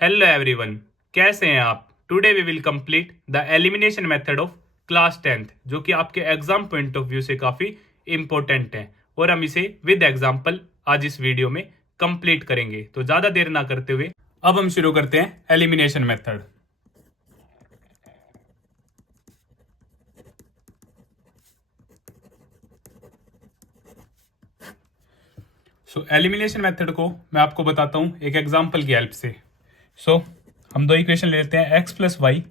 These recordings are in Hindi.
हेलो एवरीवन, कैसे हैं आप। Today we will complete the elimination method of class 10th, जो कि आपके एग्जाम पॉइंट ऑफ व्यू से काफ़ी इंपॉर्टेंट है और हम इसे विद एग्जांपल आज इस वीडियो में कंप्लीट करेंगे। तो ज़्यादा देर ना करते हुए अब हम शुरू करते हैं एलिमिनेशन मेथड। सो एलिमिनेशन मेथड को मैं आपको बताता हूँ एक एग्जाम्पल की हेल्प से। हम दो इक्वेशन ले लेते हैं। X plus Y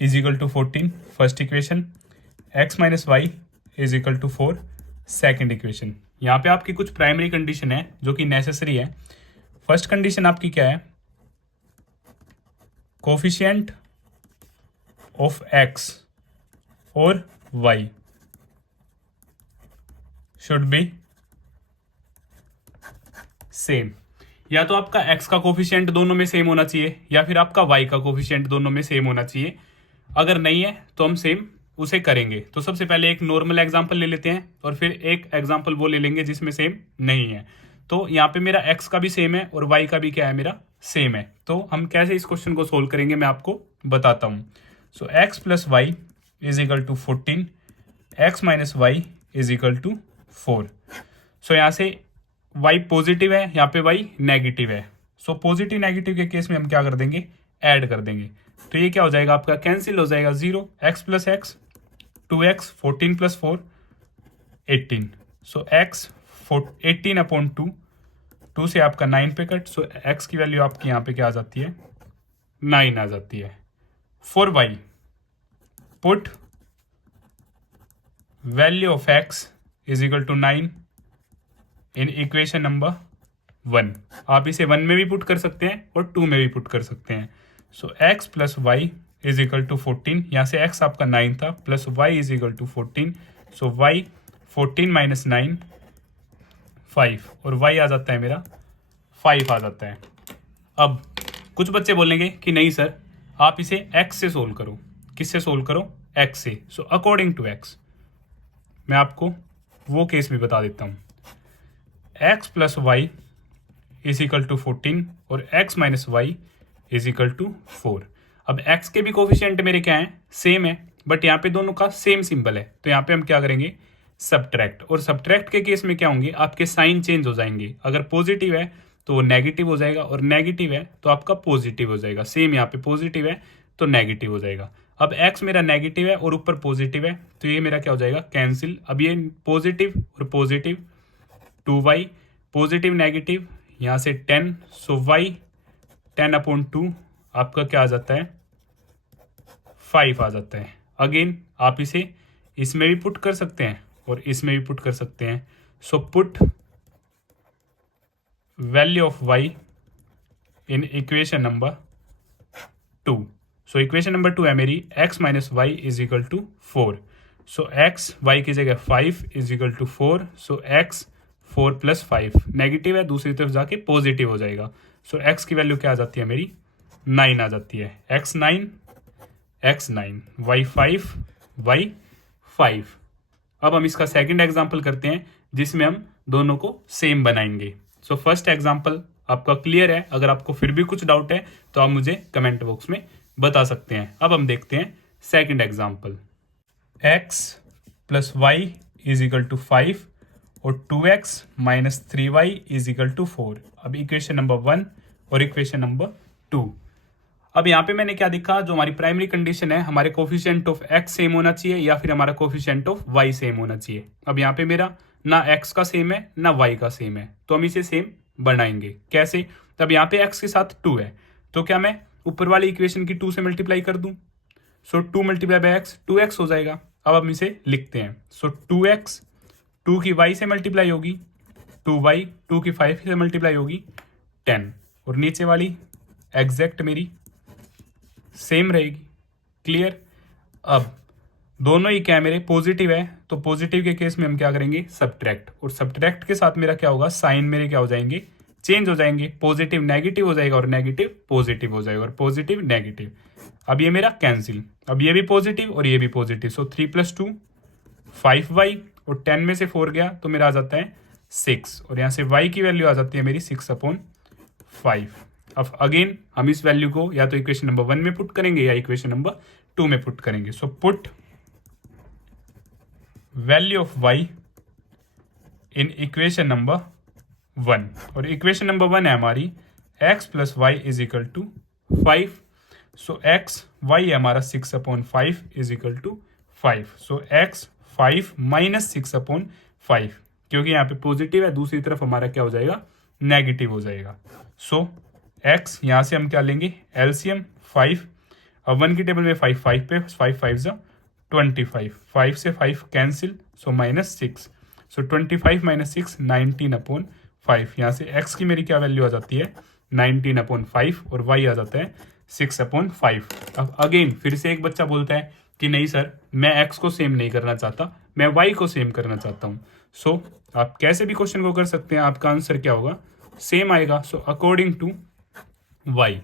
is equal to 14 first equation, x minus Y is equal to 4 second equation. यहाँ पे आपकी कुछ प्राइमरी कंडीशन है जो कि नेसेसरी है। फर्स्ट कंडीशन आपकी क्या है, कोफिशिएंट ऑफ एक्स और वाई शुड बी सेम। या तो आपका x का कोफिशिएंट दोनों में सेम होना चाहिए या फिर आपका y का कोफिशिएंट दोनों में सेम होना चाहिए। अगर नहीं है तो हम सेम उसे करेंगे। तो सबसे पहले एक नॉर्मल एग्जांपल ले लेते हैं और फिर एक एग्जांपल वो ले लेंगे जिसमें सेम नहीं है। तो यहाँ पे मेरा x का भी सेम है और y का भी क्या है, मेरा सेम है। तो हम कैसे इस क्वेश्चन को सोल्व करेंगे मैं आपको बताता हूँ। So X plus Y is equal to 14, X minus Y is equal to 4। So यहाँ से y पॉजिटिव है, यहाँ पे y नेगेटिव है। सो पॉजिटिव नेगेटिव के केस में हम क्या कर देंगे, ऐड कर देंगे। तो ये क्या हो जाएगा, आपका कैंसिल हो जाएगा। 0 x plus x 2x 14 plus 4 18। सो x 18 अपॉन 2 से आपका 9 पे कट। सो x की वैल्यू आपकी यहाँ पे क्या आ जाती है, 9 आ जाती है। For y put value of x is equal to 9 in equation number 1। आप इसे 1 में भी पुट कर सकते हैं और 2 में भी पुट कर सकते हैं। So x plus Y is equal to 14, यहाँ से x आपका 9 था plus y is equal to 14। So y 14 minus 9 5 और y आ जाता है मेरा 5 आ जाता है। अब कुछ बच्चे बोलेंगे कि नहीं सर, आप इसे x से सोल्व करो। किससे सोल्व करो, x से। सो अकॉर्डिंग टू x मैं आपको वो केस भी बता देता हूँ। x plus Y is equal to 14 और x minus Y is equal to 4। अब x के भी कोफिशिएंट मेरे क्या हैं, सेम है, बट यहाँ पे दोनों का सेम सिंबल है। तो यहाँ पे हम क्या करेंगे, सब्ट्रैक्ट। और सब्ट्रैक्ट के केस में क्या होंगे, आपके साइन चेंज हो जाएंगे। अगर पॉजिटिव है तो वो नेगेटिव हो जाएगा और नेगेटिव है तो आपका पॉजिटिव हो जाएगा। सेम यहाँ पे पॉजिटिव है तो नेगेटिव हो जाएगा। अब x मेरा नेगेटिव है और ऊपर पॉजिटिव है तो ये मेरा क्या हो जाएगा, कैंसिल। अब ये पॉजिटिव और पॉजिटिव 2y पॉजिटिव नेगेटिव यहाँ से 10। सो y 10 अपॉन 2 आपका क्या आ जाता है, 5 आ जाता है। अगेन आप इसे इसमें भी पुट कर सकते हैं और इसमें भी पुट कर सकते हैं। So put value of y in equation number 2। So equation number 2 है मेरी x minus Y is equal to 4। So x y की जगह 5 is equal to 4। So x 4 plus 5 negative है, दूसरी तरफ जाके पॉजिटिव हो जाएगा। सो x की वैल्यू क्या आ जाती है मेरी, 9 आ जाती है। x 9 y 5 y 5। अब हम इसका सेकंड एग्जांपल करते हैं जिसमें हम दोनों को सेम बनाएंगे। सो फर्स्ट एग्जांपल आपका क्लियर है। अगर आपको फिर भी कुछ डाउट है तो आप मुझे कमेंट बॉक्स में बता सकते हैं। अब हम देखते हैं second example. x plus Y is equal to 5 और 2x minus 3y is equal to 4। अब इक्वेशन नंबर 1 और इक्वेशन नंबर 2। अब यहाँ पे मैंने क्या देखा, जो हमारी प्राइमरी कंडीशन है, हमारे कोफिशिएंट ऑफ x सेम होना चाहिए या फिर हमारा कोफिशिएंट ऑफ y सेम होना चाहिए। अब यहाँ पे मेरा ना x का सेम है ना y का सेम है, तो हम इसे सेम बनाएंगे। कैसे, तब यहाँ पे x के साथ 2 है तो क्या मैं ऊपर वाली इक्वेशन की 2 से मल्टीप्लाई कर दूं। सो 2 मल्टीप्लाई बाई एक्स 2x हो जाएगा। अब हम इसे लिखते हैं। सो 2x 2 की y से मल्टीप्लाई होगी, 2y 2 की 5 से मल्टीप्लाई होगी 10 और नीचे वाली एग्जैक्ट मेरी सेम रहेगी। क्लियर। अब दोनों ही क्या है, मेरे पॉजिटिव है, तो पॉजिटिव के केस में हम क्या करेंगे, सब्ट्रैक्ट। और सब्ट्रैक्ट के साथ मेरा क्या होगा, साइन मेरे क्या हो जाएंगे, चेंज हो जाएंगे। पॉजिटिव नेगेटिव हो जाएगा और नेगेटिव पॉजिटिव हो जाएगा और पॉजिटिव नेगेटिव। अब ये मेरा कैंसिल। अब ये भी पॉजिटिव और ये भी पॉजिटिव। सो 3 + 2 5y और 10 में से 4 गया तो मेरा आ जाता है 6 और यहाँ से y की वैल्यू आ जाती है मेरी 6/5। अब अगेन हम इस वैल्यू को या तो इक्वेशन नंबर 1 में पुट करेंगे या इक्वेशन नंबर 2 में पुट करेंगे। So put value of y in equation number 1, और इक्वेशन नंबर 1 है हमारी x plus Y is equal to 5। So x y है हमारा 6/5 is equal to 5। So x 5 minus 6/5, क्योंकि यहाँ पे पॉजिटिव है, दूसरी तरफ हमारा क्या हो जाएगा, नेगेटिव हो जाएगा। सो x यहाँ से हम क्या लेंगे, एलसीएम 5। अब 1 की टेबल में 5 5 पे 5 5 जा 25, 5 से 5 कैंसिल, सो -6। सो 25 माइनस 6 19/5। यहाँ से x की मेरी क्या वैल्यू आ जाती है 19/5 और y आ जाता है 6/5। अब अगेन फिर से एक बच्चा बोलता है कि नहीं सर मैं x को सेम नहीं करना चाहता, मैं y को सेम करना चाहता हूँ। सो आप कैसे भी क्वेश्चन को कर सकते हैं, आपका आंसर क्या होगा, सेम आएगा। So according to y,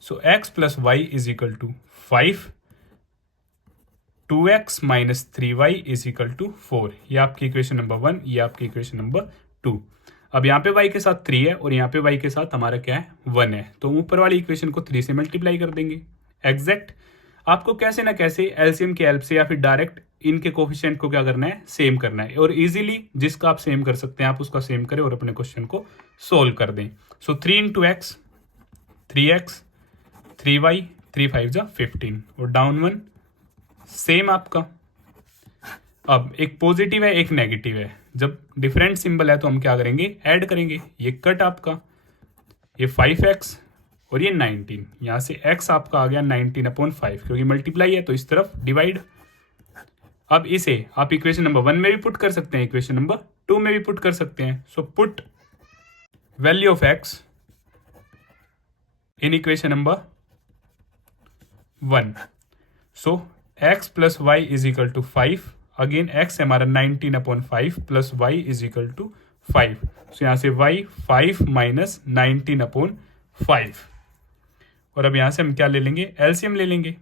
so x plus Y is equal to 5, 2x minus 3y is equal to 4। ये आपकी इक्वेशन नंबर 1, ये आपकी इक्वेशन नंबर 2। अब यहाँ पे y के साथ 3 है और यहाँ पे y के साथ हमारा क्या है 1 है, तो ऊपर वाली इक्वेशन को 3 से मल्टीप्लाई कर देंगे। एग्जैक्ट आपको कैसे ना कैसे एलसीएम की हेल्प से या फिर डायरेक्ट इनके कोफिशिएंट को क्या करना है, सेम करना है, और इजीली जिसका आप सेम कर सकते हैं आप उसका सेम करें और अपने क्वेश्चन को सोल्व कर दें। सो 3 इंटू एक्स 3x 3y 3 5 जा 15 और डाउन 1 सेम आपका। अब एक पॉजिटिव है एक नेगेटिव है, जब डिफरेंट सिंबल है तो हम क्या करेंगे, ऐड करेंगे। ये कट आपका, ये 5x और ये 19, यहाँ से x आपका आ गया 19/5, क्योंकि मल्टीप्लाई है तो इस तरफ डिवाइड। अब इसे आप इक्वेशन नंबर 1 में भी पुट कर सकते हैं, इक्वेशन नंबर 2 में भी पुट कर सकते हैं। So put value of x in equation number 1। So x plus Y is equal to 5, again x हमारा 19/5 plus y is equal to 5। So यहाँ से y 5 माइनस 19/5, और अब यहाँ से हम क्या ले लेंगे, एलसीएम ले लेंगे।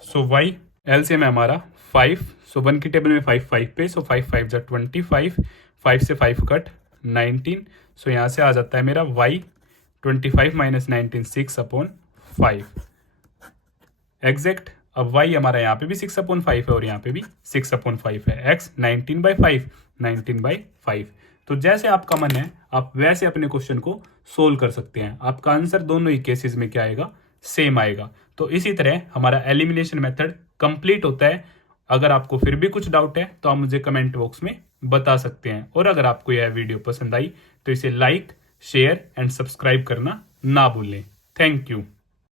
सो y एलसीएम है हमारा 5। सो 1 की टेबल में 5 5 पे, सो 5 5 जा 25, 5 से 5 कट 19। सो यहाँ से आ जाता है मेरा y 25 माइनस 19 6/5। एग्जैक्ट अब y हमारा यहाँ पे भी 6/5 है और यहाँ पे भी 6/5 है, x 19/5 19/5। तो जैसे आपका मन है आप वैसे अपने क्वेश्चन को सोल्व कर सकते हैं, आपका आंसर दोनों ही केसेस में क्या आएगा, सेम आएगा। तो इसी तरह हमारा एलिमिनेशन मेथड कंप्लीट होता है। अगर आपको फिर भी कुछ डाउट है तो आप मुझे कमेंट बॉक्स में बता सकते हैं, और अगर आपको यह वीडियो पसंद आई तो इसे लाइक शेयर एंड सब्सक्राइब करना ना भूलें। Thank you.